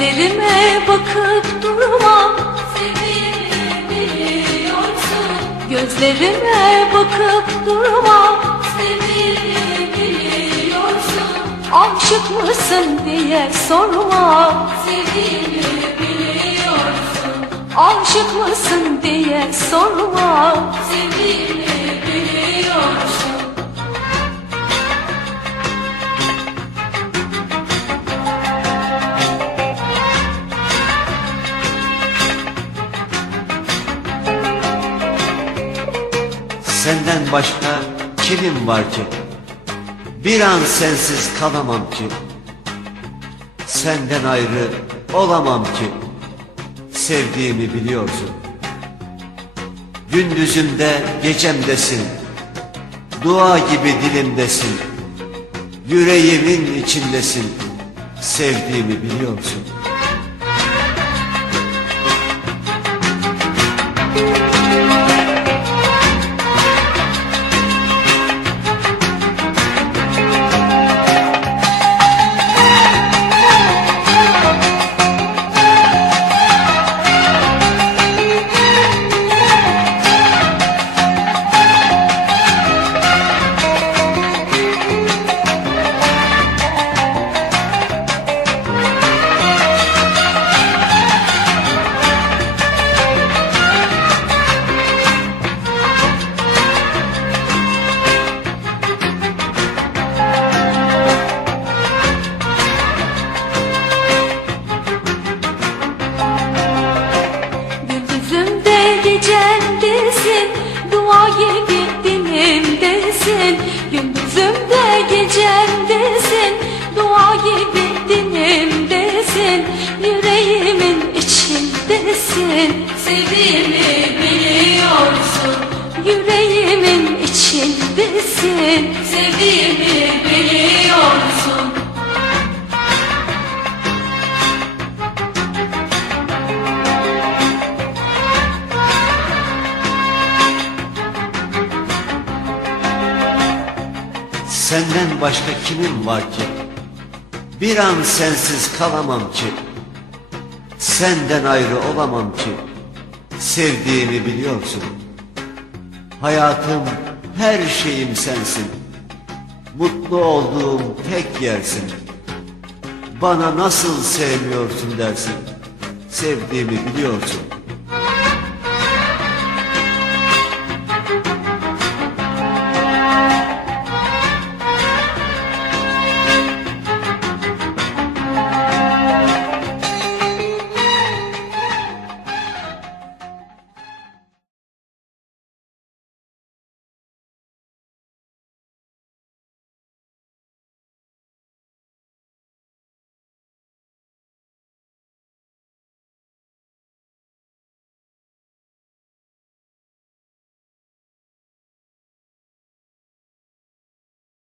Gözlerime bakıp durma. Sevdiğimi biliyorsun Gözlerime bakıp durma. Sevdiğimi biliyorsun Aşık mısın diye sorma. Sevdiğimi biliyorsun Aşık mısın diye sorma. Sevdiğimi Senden başka kimim var ki? Bir an sensiz kalamam ki. Senden ayrı olamam ki. Sevdiğimi biliyorsun. Gündüzümde gecemdesin. Dua gibi dilimdesin. Yüreğimin içindesin. Sevdiğimi biliyorsun. Dilimdesin Gündüzümde gecemdesin. Dua gibi dilimdesin Yüreğimin içindesin. Sevdiğimi biliyorsun Yüreğimin içindesin. Sevdiğimi biliyorsun Senden başka kimim var ki? Bir an sensiz kalamam ki. Senden ayrı olamam ki. Sevdiğimi biliyorsun. Hayatım, her şeyim sensin. Mutlu olduğum tek yersin. Bana nasıl sevmiyorsun dersin. Sevdiğimi biliyorsun.